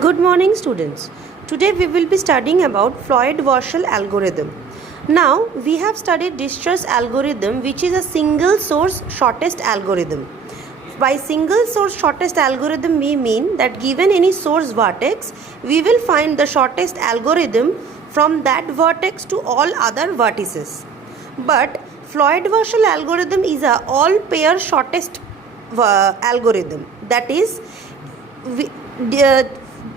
Good morning, students. Today we will be studying about Floyd-Warshall algorithm. Now we have studied distress algorithm, which is a single source shortest algorithm. By single source shortest algorithm we mean that given any source vertex, we will find the shortest algorithm from that vertex to all other vertices. But Floyd-Warshall algorithm is a all pair shortest algorithm. That is,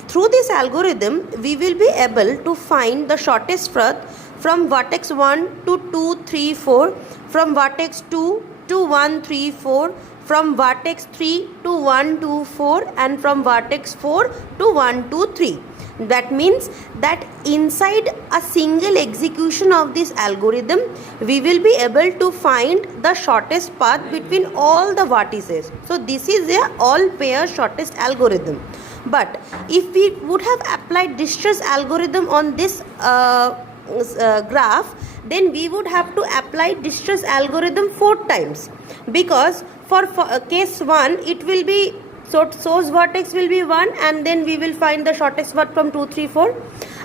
through this algorithm, we will be able to find the shortest path from vertex 1 to 2, 3, 4, from vertex 2 to 1, 3, 4, from vertex 3 to 1, 2, 4, and from vertex 4 to 1, 2, 3. That means that inside a single execution of this algorithm, we will be able to find the shortest path between all the vertices. So this is a all pair shortest algorithm. But if we would have applied distress algorithm on this graph, then we would have to apply distress algorithm 4 times, because for case 1 it will be source vertex will be 1 and then we will find the shortest path from 2, 3, 4.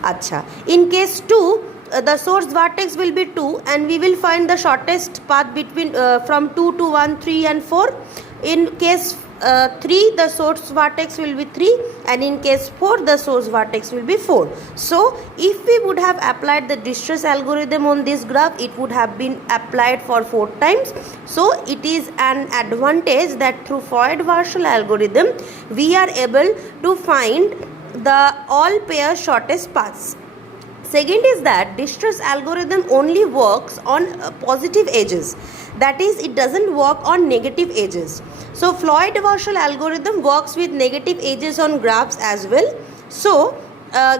Acha. In case 2, the source vertex will be 2 and we will find the shortest path between from 2 to 1, 3 and 4. In case 3, the source vertex will be 3, and in case 4, the source vertex will be 4. So if we would have applied the distress algorithm on this graph, it would have been applied for 4 times. So it is an advantage that through Floyd-Warshall algorithm we are able to find the all pair shortest paths. Second is that distress algorithm only works on positive edges. That is, it doesn't work on negative edges. So Floyd-Warshall algorithm works with negative edges on graphs as well. So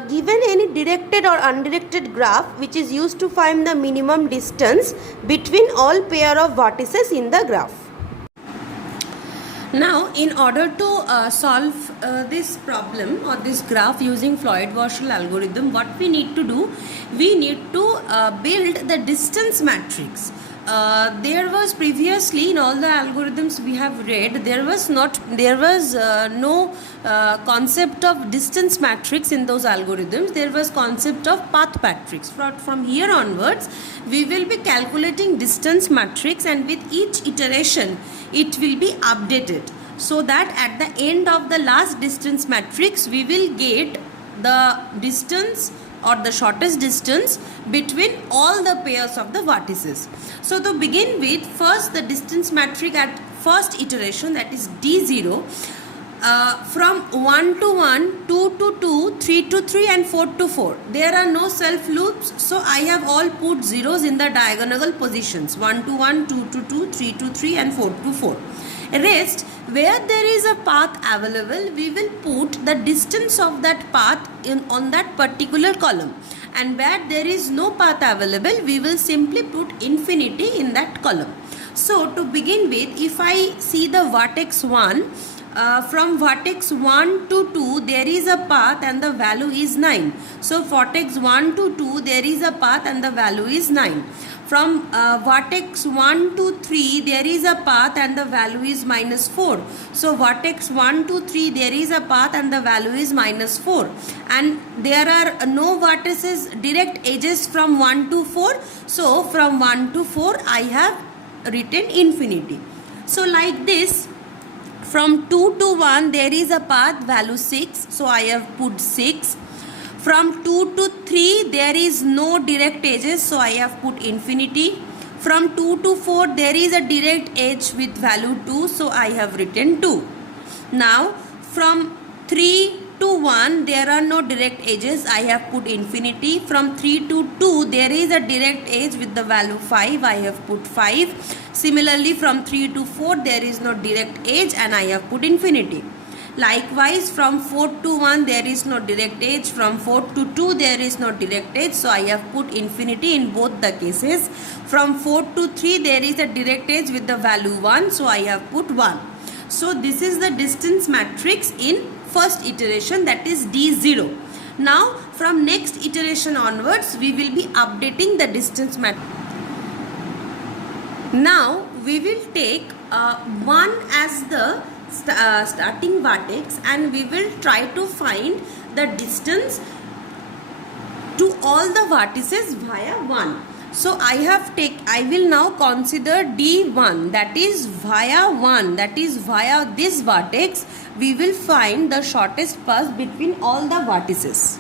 given any directed or undirected graph which is used to find the minimum distance between all pair of vertices in the graph. Now, in order to solve this problem or this graph using Floyd-Warshall algorithm, what we need to do, we need to build the distance matrix. There was previously in all the algorithms we have read, there was no concept of distance matrix in those algorithms. There was concept of path matrix. From here onwards, we will be calculating distance matrix, and with each iteration it will be updated, so that at the end of the last distance matrix we will get the distance or the shortest distance between all the pairs of the vertices. So to begin with, first the distance matrix at first iteration, that is D0, from 1 to 1, 2 to 2, 3 to 3 and 4 to 4. There are no self loops, so I have all put zeros in the diagonal positions, 1 to 1, 2 to 2, 3 to 3 and 4 to 4. Rest, where there is a path available, we will put the distance of that path on that particular column, and where there is no path available, we will simply put infinity in that column. So to begin with, if I see the vertex 1, from vertex 1 to 2 there is a path and the value is 9. So vertex 1 to 2 there is a path and the value is 9. From vertex 1 to 3 there is a path and the value is minus 4. So vertex 1 to 3 there is a path and the value is minus 4. And there are no vertices direct edges from 1 to 4. So from 1 to 4 I have written infinity. So like this, from 2 to 1 there is a path value 6. So I have put 6. From 2 to 3 there is no direct edges, so I have put infinity. From 2 to 4 there is a direct edge with value 2, so I have written 2. Now from 3 to 1 there are no direct edges, I have put infinity. From 3 to 2 there is a direct edge with the value 5, I have put 5. Similarly from 3 to 4 there is no direct edge and I have put infinity. Likewise, from 4 to 1 there is no direct edge, from 4 to 2 there is no direct edge, so I have put infinity in both the cases. From 4 to 3 there is a direct edge with the value 1, so I have put 1. So this is the distance matrix in first iteration, that is D0. Now from next iteration onwards we will be updating the distance matrix. Now we will take 1 as the starting vertex and we will try to find the distance to all the vertices via 1. So I will now consider D1, that is via 1, that is via this vertex we will find the shortest path between all the vertices.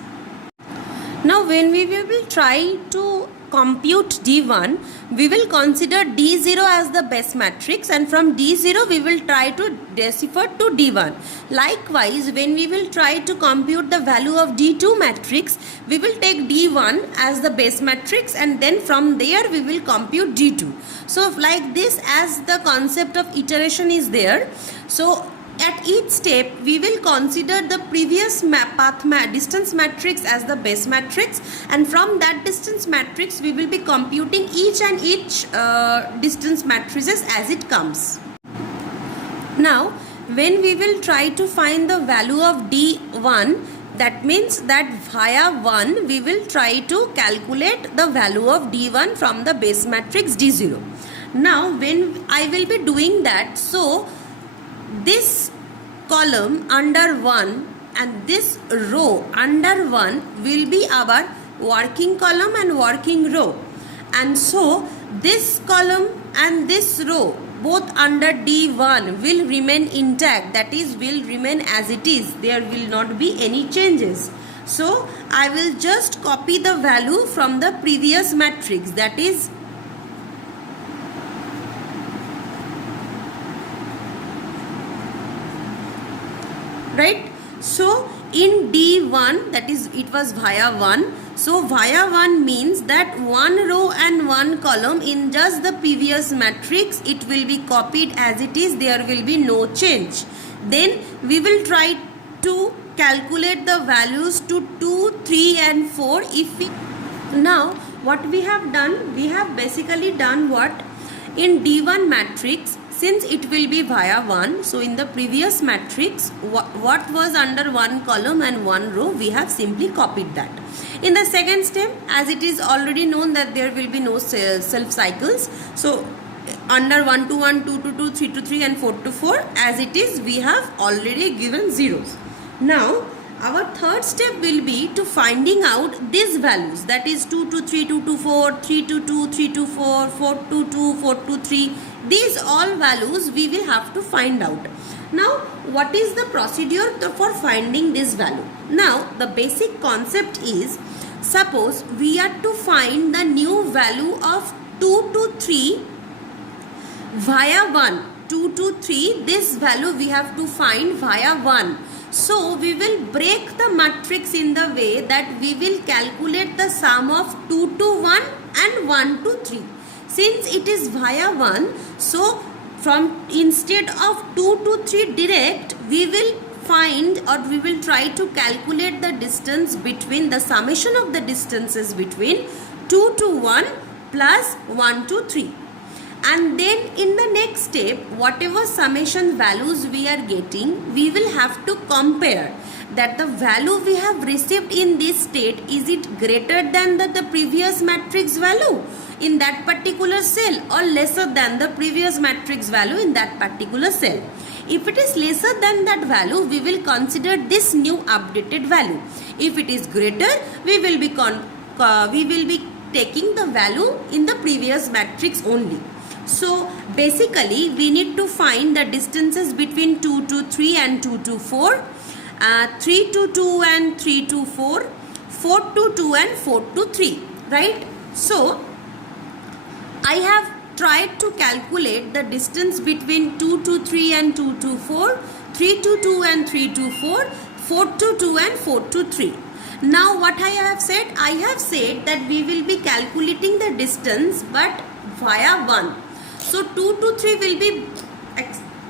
Now when we will try to compute D1, we will consider D0 as the base matrix, and from D0 we will try to decipher to D1. Likewise, when we will try to compute the value of D2 matrix, we will take D1 as the base matrix, and then from there we will compute D2. So like this, as the concept of iteration is there, so at each step we will consider the previous distance matrix as the base matrix, and from that distance matrix we will be computing each distance matrices as it comes. Now when we will try to find the value of D1, that means that via 1 we will try to calculate the value of D1 from the base matrix D0. Now when I will be doing that, so this column under 1 and this row under 1 will be our working column and working row, and so this column and this row both under D1 will remain intact, that is will remain as it is, there will not be any changes. So I will just copy the value from the previous matrix, that is right. So in D1, that is it was via 1. So via 1 means that one row and one column in just the previous matrix, it will be copied as it is, there will be no change. Then we will try to calculate the values to 2, 3 and 4. Now what we have done, we have basically done what? In D1 matrix, since it will be via 1, so in the previous matrix what was under one column and one row, we have simply copied that. In the second step, as it is already known that there will be no self cycles, so under 1 to 1, 2 to 2, 3 to 3 and 4 to 4, as it is we have already given zeros. Now our third step will be to finding out these values, that is 2 to 3, 2 to 4, 3 to 2, 3 to 4, 4 to 2, 4 to 3. These all values we will have to find out. Now what is the procedure for finding this value? Now the basic concept is, suppose we are to find the new value of 2 to 3 via 1. 2 to 3, this value we have to find via 1. So we will break the matrix in the way that we will calculate the sum of 2 to 1 and 1 to 3. Since it is via 1, so from instead of 2 to 3 direct, we will find or we will try to calculate the distance between the summation of the distances between 2 to 1 plus 1 to 3. And then in the next step, whatever summation values we are getting, we will have to compare that the value we have received in this state, is it greater than the previous matrix value in that particular cell or lesser than the previous matrix value in that particular cell. If it is lesser than that value, we will consider this new updated value. If it is greater, we will be taking the value in the previous matrix only. So basically we need to find the distances between 2 to 3 and 2 to 4, 3 to 2 and 3 to 4, 4 to 2 and 4 to 3, right? So I have tried to calculate the distance between 2 to 3 and 2 to 4, 3 to 2 and 3 to 4, 4 to 2 and 4 to 3. Now what I have said? I have said that we will be calculating the distance but via 1. So 2 to 3 will be,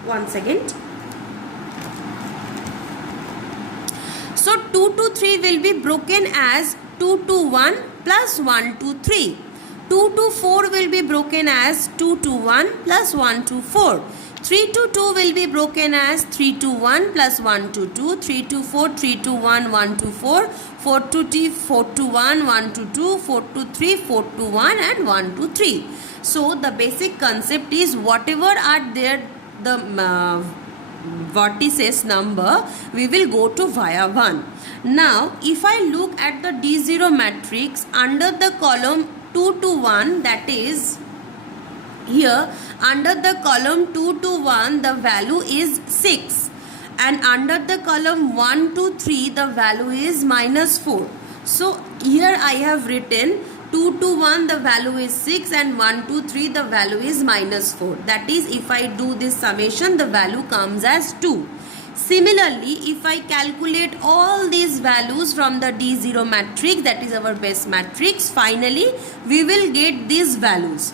one second. So 2 to 3 will be broken as 2 to 1 plus 1 to 3. 2 to 4 will be broken as 2 to 1 plus 1 to 4. 3 to 2 will be broken as 3 to 1 plus 1 to 2. 3 to 4, 3 to 1, 1 to 4. 4 to 3, 4 to 1, 1 to 2. 4 to 3, 4 to 1 and 1 to 3. So the basic concept is whatever are there the vertices number, we will go to via 1. Now if I look at the D0 matrix under the column 2 to 1, that is here under the column 2 to 1 the value is 6, and under the column 1 to 3 the value is -4. So here I have written 2 to 1 the value is 6 and 1 to 3 the value is -4. That is, if I do this summation the value comes as 2. Similarly, if I calculate all these values from the D0 matrix, that is our base matrix, finally we will get these values.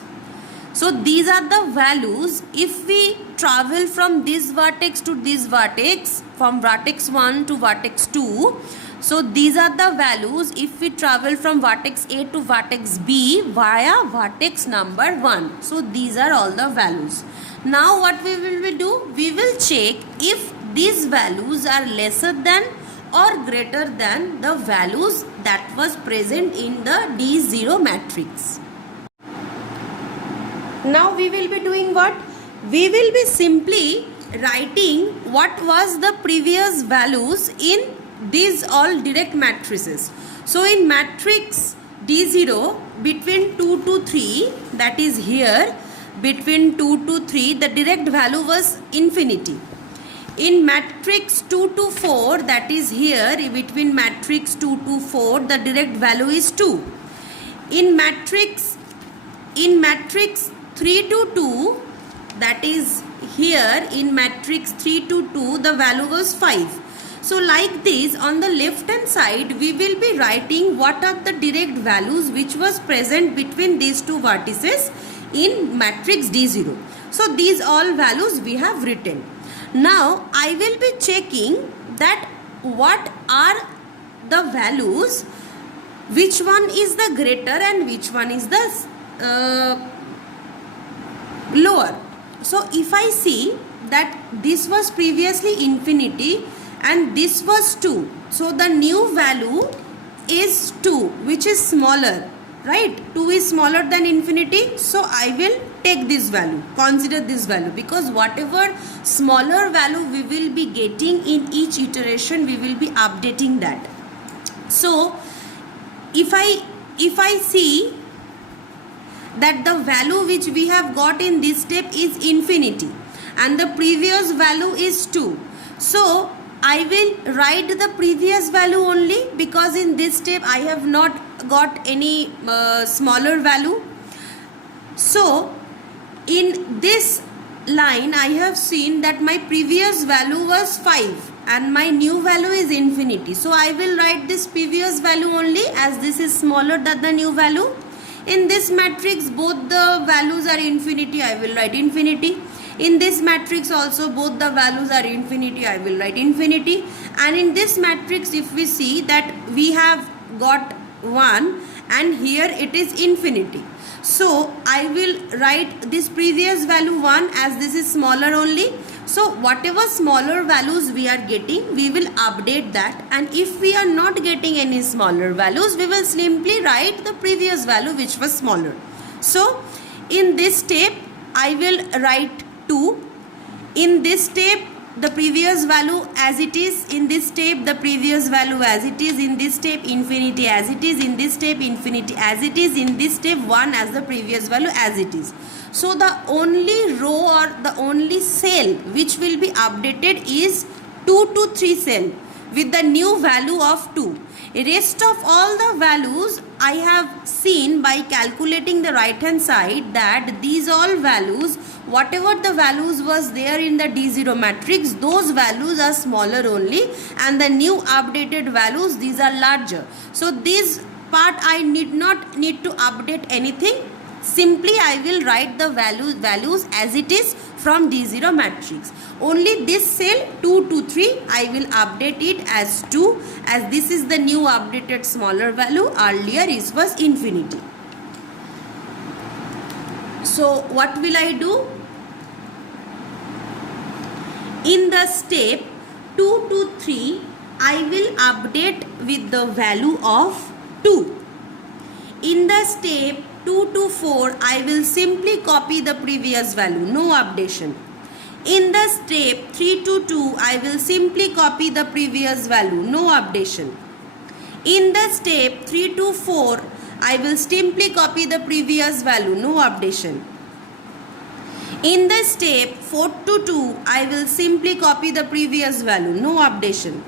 So these are the values. If we travel from this vertex to this vertex, from vertex 1 to vertex 2, so these are the values if we travel from vertex A to vertex B via vertex number 1. So these are all the values. Now what we will do? We will check if these values are lesser than or greater than the values that was present in the D0 matrix. Now we will be doing what? We will be simply writing what was the previous values in these all direct matrices. So in matrix D0 between 2 to 3, that is here, between 2 to 3 the direct value was infinity. In matrix 2 to 4, that is here, between matrix 2 to 4 the direct value is 2. In matrix 3 to 2, that is here, in matrix 3 to 2 the value was 5. So like this, on the left hand side we will be writing what are the direct values which was present between these two vertices in matrix D0. So these all values we have written. Now I will be checking that what are the values, which one is the greater and which one is the lower. So if I see that this was previously infinity and this was 2, so the new value is 2, which is smaller, right? 2 is smaller than infinity, so I will take this value, consider this value, because whatever smaller value we will be getting in each iteration we will be updating that. So if I see that the value which we have got in this step is infinity and the previous value is 2, so I will write the previous value only, because in this step I have not got any smaller value. So in this line I have seen that my previous value was 5 and my new value is infinity. So I will write this previous value only, as this is smaller than the new value. In this matrix both the values are infinity, I will write infinity. In this matrix also both the values are infinity, I will write infinity. And in this matrix if we see that we have got 1 and here it is infinity. So I will write this previous value 1, as this is smaller only. So whatever smaller values we are getting, we will update that, and if we are not getting any smaller values, we will simply write the previous value which was smaller. So in this step I will write 2. In this step the previous value as it is, in this step the previous value as it is, in this step infinity as it is, in this step infinity as it is, in this step 1 as the previous value as it is. So the only row or the only cell which will be updated is 2 to 3 cell with the new value of 2. Rest of all the values I have seen by calculating the right hand side that these all values, whatever the values was there in the D0 matrix, those values are smaller only, and the new updated values, these are larger. So this part I need to update anything. Simply I will write the values as it is from D0 matrix. Only this cell 2 to 3 I will update it as 2, as this is the new updated smaller value, earlier it was infinity. So what will I do? In the step 2 to 3 I will update with the value of 2. In the step 2 to 4 I will simply copy the previous value, no updation. In the step 3 to 2, I will simply copy the previous value, no updation. In the step 3 to 4, I will simply copy the previous value, no updation. In the step 4 to 2, I will simply copy the previous value, no updation.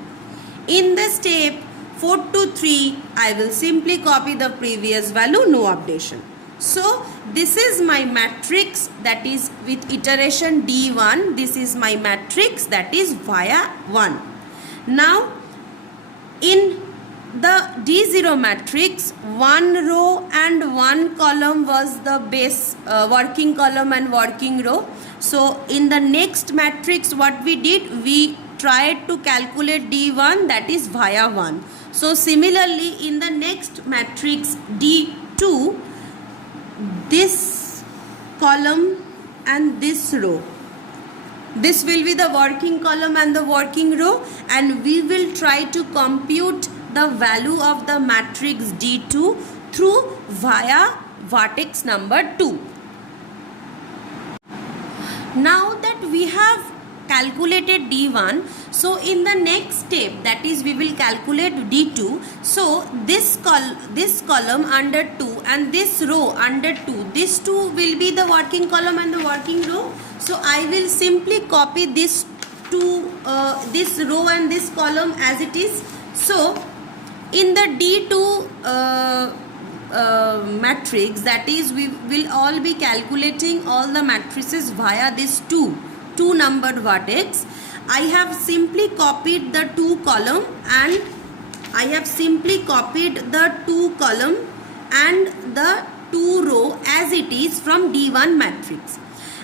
In the step 4 to 3, I will simply copy the previous value, no updation. So this is my matrix that is with iteration D1. This is my matrix that is via 1. Now in the D0 matrix, one row and one column was the base working column and working row. So in the next matrix what we did, we tried to calculate D1, that is via 1. So similarly in the next matrix D2, this column and this row, this will be the working column and the working row, and we will try to compute the value of the matrix D2 through via vertex number 2. Now that we have calculated D1, so in the next step, that is we will calculate D2. So this column under 2 and this row under 2, this 2 will be the working column and the working row. So I will simply copy this this row and this column as it is. So in the D2 matrix, that is we will all be calculating all the matrices via this 2 numbered vertex. I have simply copied the 2 column and I have simply copied the 2 column and the 2 row as it is from D1 matrix.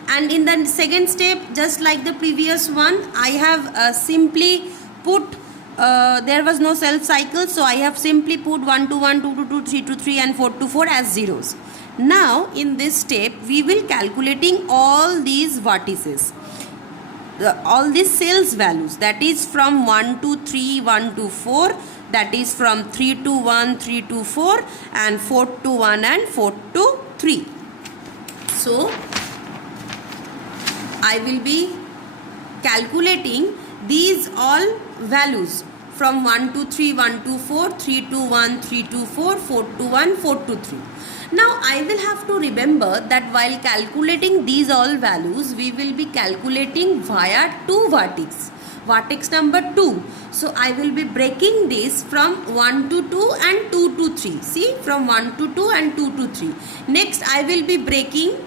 And in the second step, just like the previous one, I have simply put there was no self cycle, so I have simply put 1 to 1, 2 to 2, 3 to 3 and 4 to 4 as zeros. Now in this step we will calculating all these vertices, all these cells values, that is from 1 to 3, 1 to 4, that is from 3 to 1, 3 to 4 and 4 to 1 and 4 to 3. So I will be calculating these all values from 1 to 3, 1 to 4, 3 to 1, 3 to 4, 4 to 1, 4 to 3. Now I will have to remember that while calculating these all values, we will be calculating via 2 vertex. Vertex number 2. So I will be breaking this from 1 to 2 and 2 to 3. See, from 1 to 2 and 2 to 3. Next I will be breaking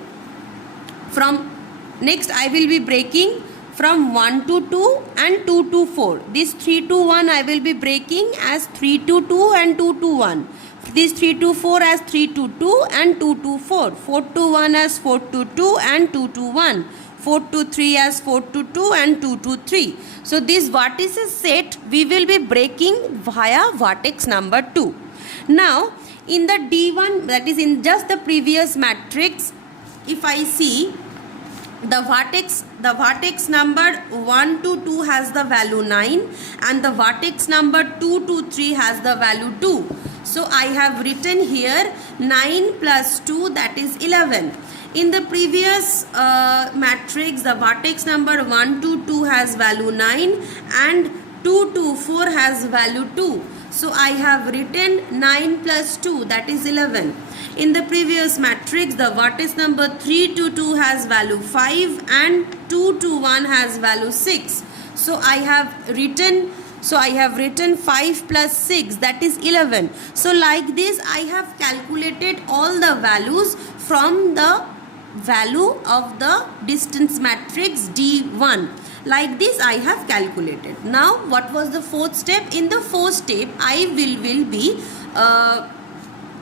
from 1 to 2 and 2 to 4. This 3 to 1 I will be breaking as 3 to 2 and 2 to 1. This 3 to 4 as 3 to 2 and 2 to 4. 4 to 1 as 4 to 2 and 2 to 1. 4 to 3 as 4 to 2 and 2 to 3. So this vertices set we will be breaking via vertex number 2. Now in the D1, that is in just the previous matrix, if I see the vertex number 1 to 2 has the value 9 and the vertex number 2 to 3 has the value 2. So I have written here 9 plus 2, that is 11. In the previous matrix, the vertex number 1 to 2 has value 9 and 2 to 4 has value 2. So I have written 9 plus 2, that is 11. In the previous matrix, the vertex number 3 to 2 has value 5 and 2 to 1 has value 6. So I have written 5 plus 6, that is 11. So like this I have calculated all the values from the value of the distance matrix D1. Like this I have calculated. Now what was the fourth step? In the fourth step I will be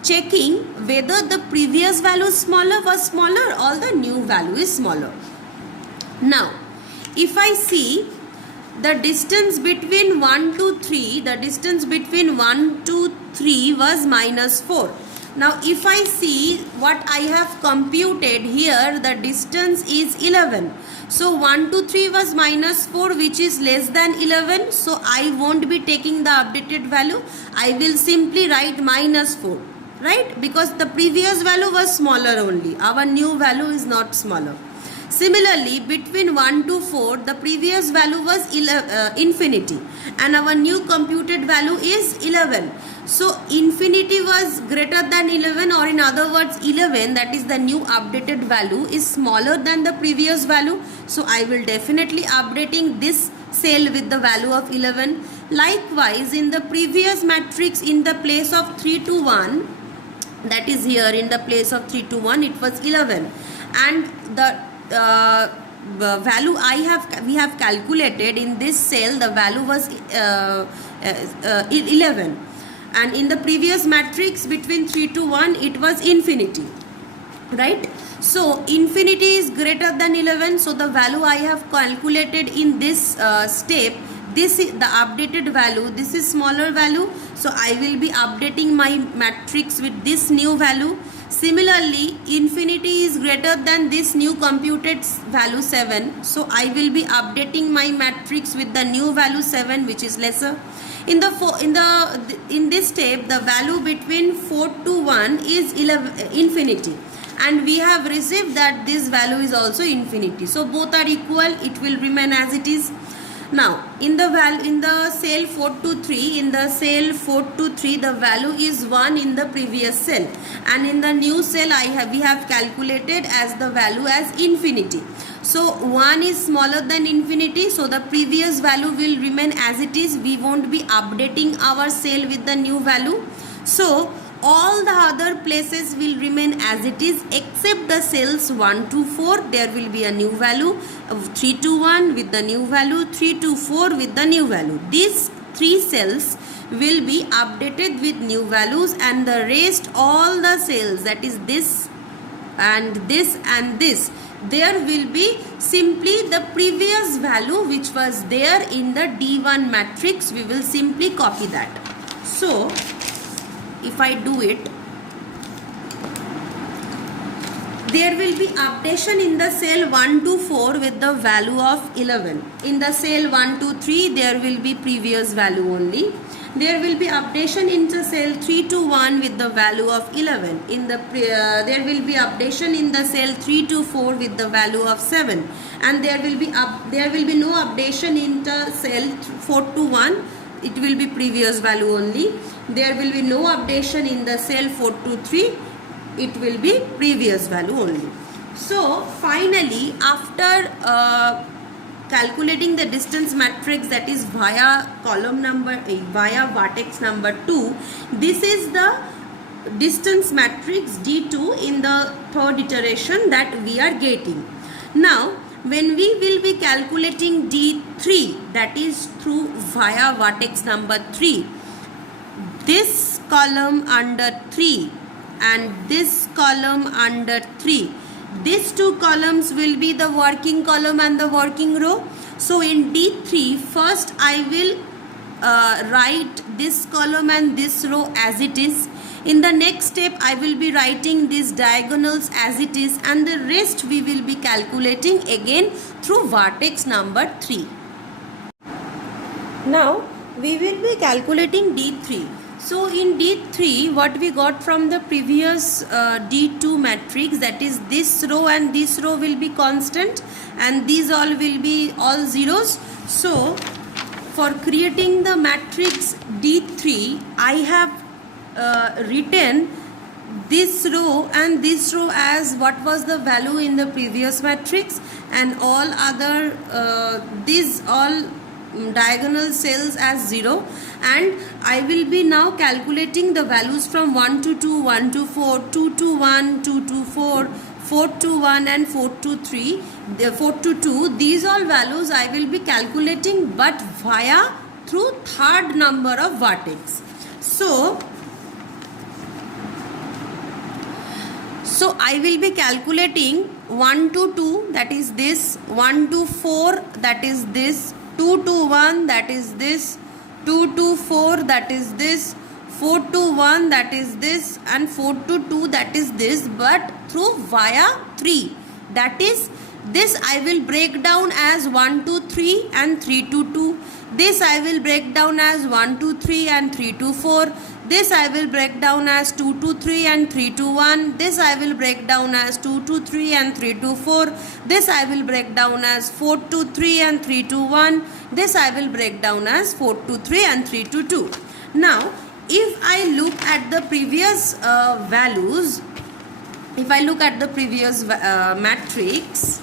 checking whether the previous value was smaller or the new value is smaller. Now if I see the distance between 1 to 3, the distance between 1 to 3 was minus 4. Now if I see what I have computed here, the distance is 11. So 1 to 3 was minus 4, which is less than 11. So I won't be taking the updated value. I will simply write minus 4. Right? Because the previous value was smaller only. Our new value is not smaller. Similarly, between 1 to 4, the previous value was infinity, and our new computed value is 11. So infinity was greater than 11, or in other words 11, that is the new updated value, is smaller than the previous value. So I will definitely updating this cell with the value of 11. Likewise, in the previous matrix, in the place of 3 to 1, that is here in the place of 3 to 1, it was 11, and the value we have calculated in this cell, the value was 11, and in the previous matrix between 3 to 1 it was infinity, right? So infinity is greater than 11, so the value I have calculated in this step, this is the updated value, this is smaller value, so I will be updating my matrix with this new value. Similarly, infinity is greater than this new computed value 7, so I will be updating my matrix with the new value 7, which is lesser. In this step, the value between 4 to 1 is infinity, and we have received that this value is also infinity, so both are equal, it will remain as it is. Now in the cell 4 to 3, in the cell 4 to 3, the value is 1 in the previous cell, and in the new cell we have calculated as the value as infinity. So 1 is smaller than infinity, so the previous value will remain as it is, we won't be updating our cell with the new value. So all the other places will remain as it is except the cells 1 to 4, there will be a new value, 3 to 1 with the new value, 3 to 4 with the new value. These 3 cells will be updated with new values, and the rest all the cells, that is this and this and this, there will be simply the previous value which was there in the D1 matrix, we will simply copy that. So if I do it, there will be updation in the cell 1 to 4 with the value of 11. In the cell 1 to 3, there will be previous value only. There will be updation in the cell 3 to 1 with the value of 11. There will be updation in the cell 3 to 4 with the value of 7, and there will be no updation in the cell 4 to 1. It will be previous value only. There will be no updation in the cell 4 to 3. It will be previous value only. So finally, after calculating the distance matrix, that is via via vertex number 2, this is the distance matrix D2 in the third iteration that we are getting. Now when we will be calculating D3, that is through via vertex number 3, this column under 3 and this column under 3, these two columns will be the working column and the working row. So in D3, first I will write this column and this row as it is. In the next step, I will be writing these diagonals as it is, and the rest we will be calculating again through vertex number 3. Now we will be calculating D3. So in D3, what we got from the previous D2 matrix, that is this row and this row will be constant, and these all will be all zeros. So for creating the matrix D3, I have written this row and this row as what was the value in the previous matrix, and all other these all diagonal cells as 0, and I will be now calculating the values from 1 to 2, 1 to 4, 2 to 1, 2 to 4, 4 to 1 and 4 to 3, 4 to 2. These all values I will be calculating but via through third number of vertex. So I will be calculating 1 to 2, that is this, 1 to 4, that is this, 2 to 1, that is this, 2 to 4, that is this, 4 to 1, that is this, and 4 to 2, that is this, but through via 3, that is This I will break down as 1 to 3 and 3 to 2. This I will break down as 1 to 3 and 3 to 4. This I will break down as 2 to 3 and 3 to 1. This I will break down as 2 to 3 and 3 to 4. This I will break down as 4 to 3 and 3 to 1. This I will break down as 4 to 3 and 3 to 2. Now, if I look at the previous values, if I look at the previous matrix,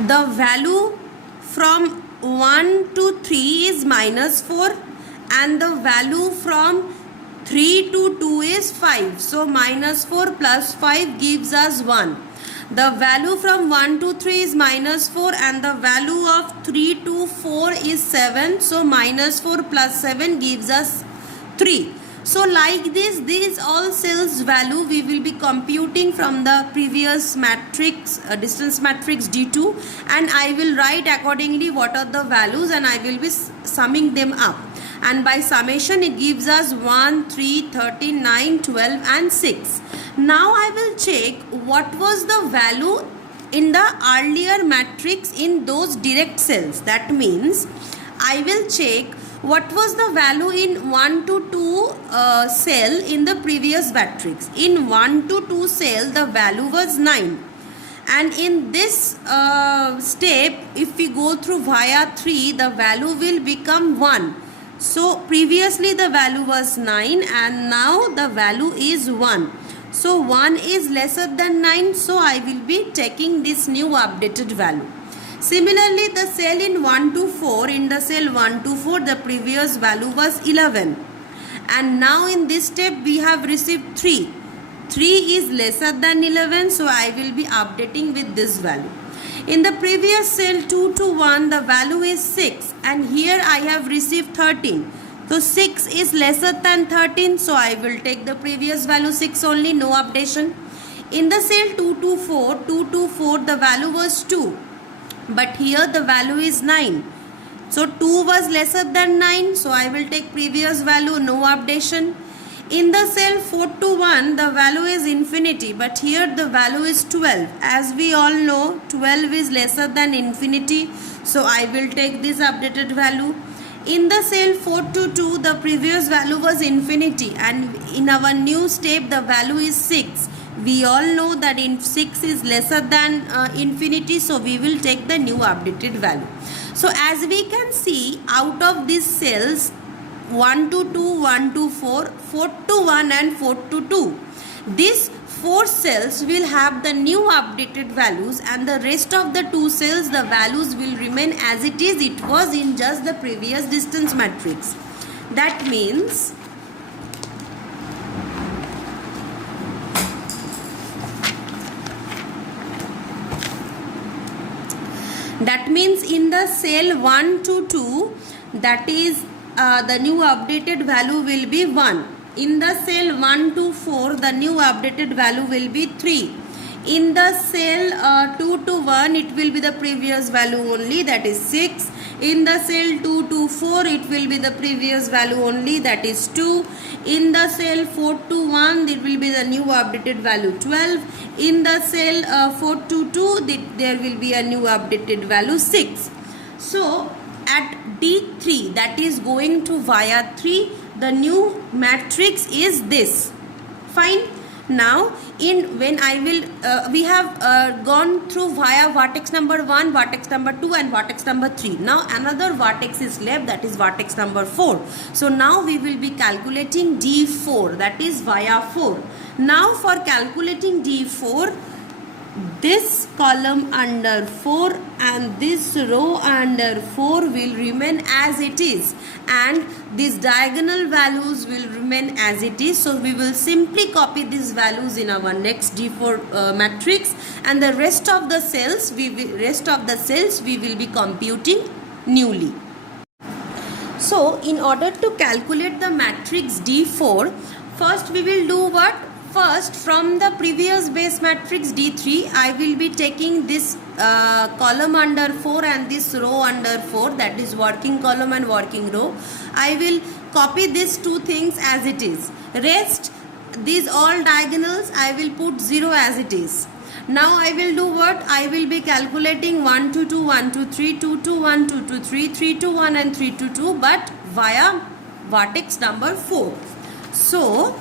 the value from 1 to 3 is minus 4 and the value from 3 to 2 is 5. So minus 4 plus 5 gives us 1. The value from 1 to 3 is minus 4 and the value of 3 to 4 is 7. So minus 4 plus 7 gives us 3. So like this, these all cells value we will be computing from the previous matrix, distance matrix D2, and I will write accordingly what are the values and I will be summing them up. And by summation it gives us 1, 3, 13, 9, 12 and 6. Now I will check what was the value in the earlier matrix in those direct cells. That means I will check what was the value in 1 to 2 cell in the previous matrix. In 1 to 2 cell the value was 9. And in this step, if we go through via 3, the value will become 1. So previously the value was 9 and now the value is 1. So 1 is lesser than 9, so I will be taking this new updated value. Similarly, the cell in 1 to 4, in the cell 1 to 4, the previous value was 11. And now in this step, we have received 3. 3 is lesser than 11, so I will be updating with this value. In the previous cell 2 to 1, the value is 6. And here I have received 13. So 6 is lesser than 13, so I will take the previous value 6 only, no updation. In the cell 2 to 4, the value was 2. But here the value is 9. So 2 was lesser than 9. So I will take previous value, no updation. In the cell 4 to 1, the value is infinity. But here the value is 12. As we all know, 12 is lesser than infinity. So I will take this updated value. In the cell 4 to 2, the previous value was infinity. And in our new step, the value is 6. We all know that 6 is lesser than infinity, so we will take the new updated value. So as we can see, out of these cells 1 to 2, 1 to 4, 4 to 1 and 4 to 2, these 4 cells will have the new updated values and the rest of the 2 cells, the values will remain as it is. It was in just the previous distance matrix. That means in the cell 1 to 2, that is the new updated value will be 1. In the cell 1 to 4, the new updated value will be 3. In the cell 2 to 1, it will be the previous value only, that is 6. In the cell 2 to 4, it will be the previous value only, that is 2. In the cell 4 to 1, it will be the new updated value 12. In the cell 4 to 2, there will be a new updated value 6. So at D3, that is going to via 3, the new matrix is this. Fine. Now when I will we have gone through via vertex number 1, vertex number 2 and vertex number 3. Now another vertex is left, that is vertex number 4. So now we will be calculating D4, that is via 4. Now for calculating D4, this column under 4 and this row under 4 will remain as it is, and these diagonal values will remain as it is. So we will simply copy these values in our next D4 matrix, and the rest of the cells we will be computing newly. So in order to calculate the matrix D4, first we will do what? First, from the previous base matrix D3, I will be taking this column under 4 and this row under 4, that is working column and working row. I will copy these two things as it is. Rest, these all diagonals, I will put 0 as it is. Now I will do what? I will be calculating 1 to 2, 1 to 3, 2 to 1, 2 to 3, 3 to 1 and 3 to 2, but via vertex number 4. So,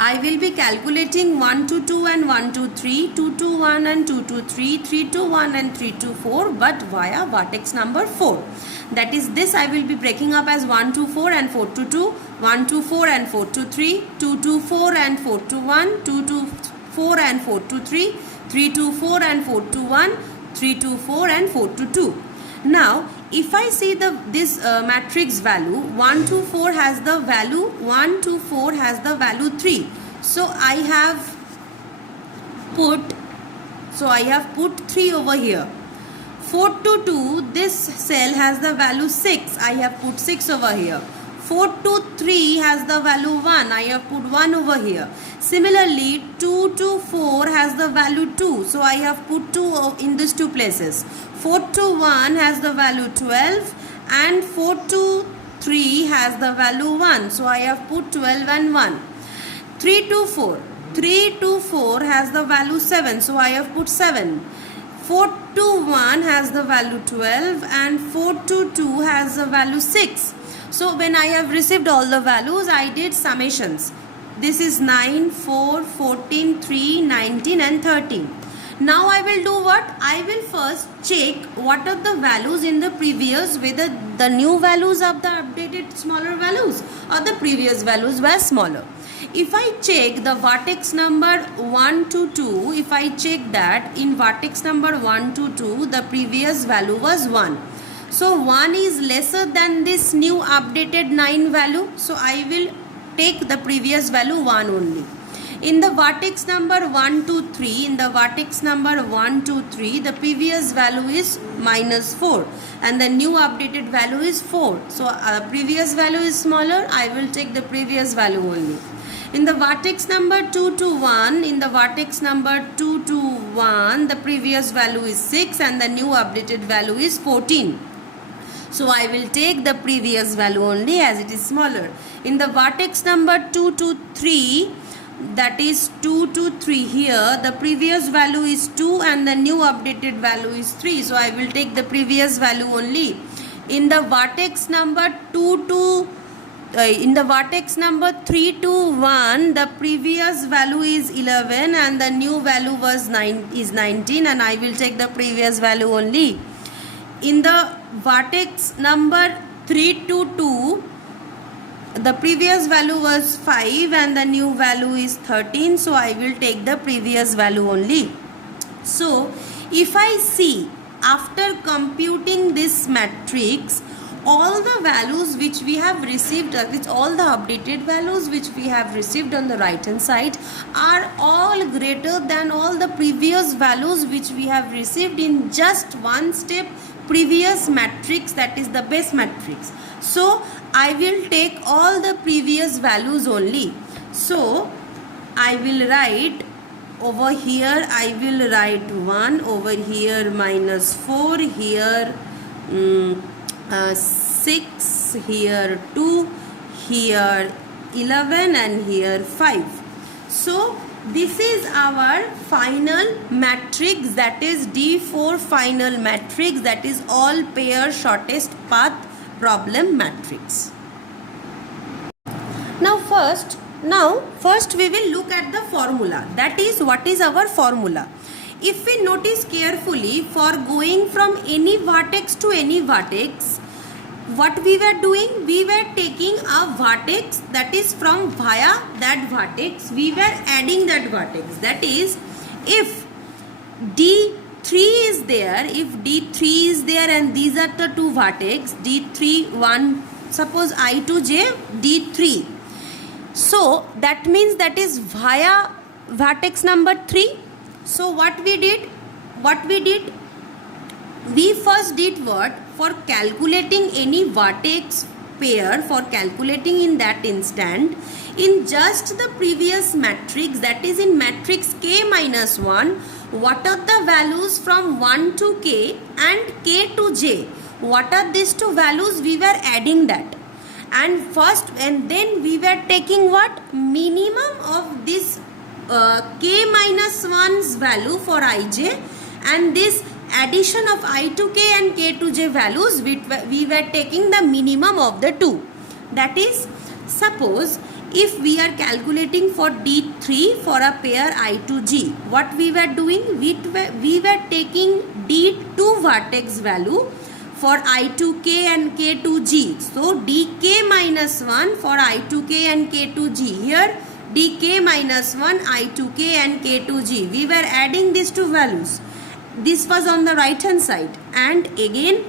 I will be calculating 1 to 2 and 1 to 3, 2 to 1 and 2 to 3, 3 to 1 and 3 to 4, but via vertex number 4. That is, this I will be breaking up as 1 to 4 and 4 to 2, 1 to 4 and 4 to 3, 2 to 4 and 4 to 1, 2 to 4 and 4 to 3, 3 to 4 and 4 to 1, 3 to 4 and 4 to 2. Now, if I see this matrix value, 1 to 4 has the value 1 to 4 has the value 3. So I have put 3 over here. 4 to 2, this cell has the value 6. I have put 6 over here. 4 to 3 has the value 1. I have put 1 over here. Similarly, 2 to 4 has the value 2. So I have put 2 in these two places. 4 to 1 has the value 12 and 4 to 3 has the value 1. So I have put 12 and 1. 3 to 4. 3 to 4 has the value 7. So I have put 7. 4 to 1 has the value 12 and 4 to 2 has the value 6. So when I have received all the values, I did summations. This is 9, 4, 14, 3, 19 and 13. Now I will do what? I will first check what are the values in the previous, whether the new values are the updated smaller values or the previous values were smaller. If I check the vertex number 1 to 2, if I check that in vertex number 1 to 2, the previous value was 1. So 1 is lesser than this new updated 9 value. So I will take the previous value 1 only. In the vertex number 1 to 3, the previous value is minus 4 and the new updated value is 4. So previous value is smaller, I will take the previous value only. In the vertex number 2 to 1, the previous value is 6 and the new updated value is 14. So I will take the previous value only as it is smaller. In the vertex number 2 to 3, that is 2 to 3 here, the previous value is 2 and the new updated value is 3. So I will take the previous value only. In the vertex number 3 to 1, the previous value is 11 and the new value is 19 and I will take the previous value only. In the vertex number 3 to 2, the previous value was 5 and the new value is 13. So I will take the previous value only. So if I see after computing this matrix, all the values which we have received, all the updated values which we have received on the right hand side are all greater than all the previous values which we have received in just one step previous matrix, that is the base matrix. So I will take all the previous values only. So I will write over here, I will write 1, over here minus 4, here 6, here 2, here 11 and here 5. So this is our final matrix, that is D4 final matrix, that is all pair shortest path problem matrix. Now first we will look at the formula, that is what is our formula. If we notice carefully, for going from any vertex to any vertex, what we were doing, we were taking a vertex, that is from via that vertex we were adding that vertex. That is, if D3 is there, and these are the two vertex D3, 1, suppose I to j D3, so that means that is via vertex number 3. So what we did, we first did what? For calculating any vertex pair for calculating in that instant, in just the previous matrix, that is in matrix k minus 1, what are the values from 1 to k and k to j? What are these two values? We were adding that. And first, and then we were taking what? Minimum of this k minus 1's value for ij, and this addition of I to k and k to j values, we were taking the minimum of the two. That is, suppose if we are calculating for D3 for a pair I to G, what we were doing? We were taking D2 vertex value for I to k and k to g. So dk minus 1 for I to k and k to g. Here dk minus 1 I to k and k to g. We were adding these two values. This was on the right hand side, and again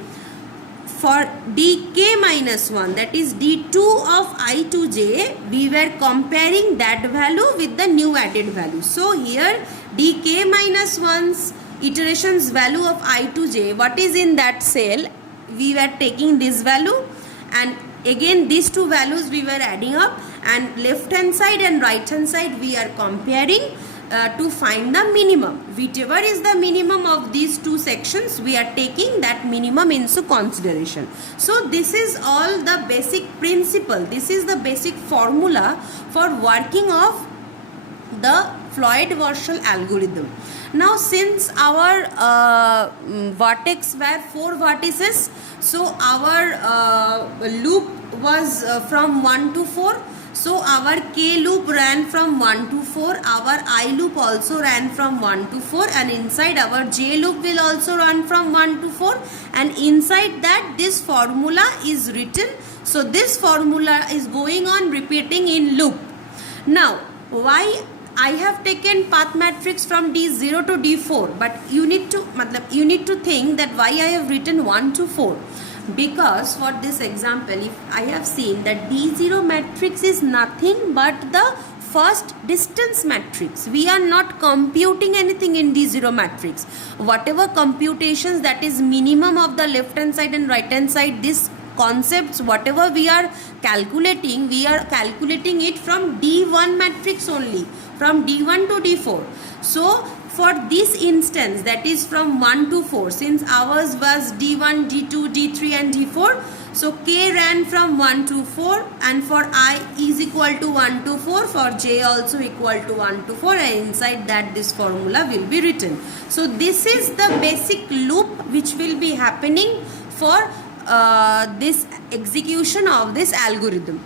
for dk minus 1, that is d2 of I to j, we were comparing that value with the new added value. So here dk minus 1's iterations value of I to j, what is in that cell, we were taking this value, and again these two values we were adding up, and left hand side and right hand side we are comparing to find the minimum. Whichever is the minimum of these two sections, we are taking that minimum into consideration. So this is all the basic principle. This is the basic formula for working of the Floyd-Warshall algorithm. Now since our vertex were 4 vertices, so our loop was from 1 to 4. So our k loop ran from 1 to 4, our I loop also ran from 1 to 4, and inside our j loop will also run from 1 to 4, and inside that this formula is written. So this formula is going on repeating in loop. Now why I have taken path matrix from D0 to D4, but you need to think that why I have written 1 to 4. Because for this example, if I have seen that D0 matrix is nothing but the first distance matrix, we are not computing anything in D0 matrix. Whatever computations, that is minimum of the left hand side and right hand side, this concepts, whatever we are calculating it from D1 matrix only, from D1 to D4. So for this instance, that is from 1 to 4, since ours was D1, D2, D3 and D4, so k ran from 1 to 4, and for I is equal to 1 to 4, for j also equal to 1 to 4, and inside that this formula will be written. So this is the basic loop which will be happening for this execution of this algorithm.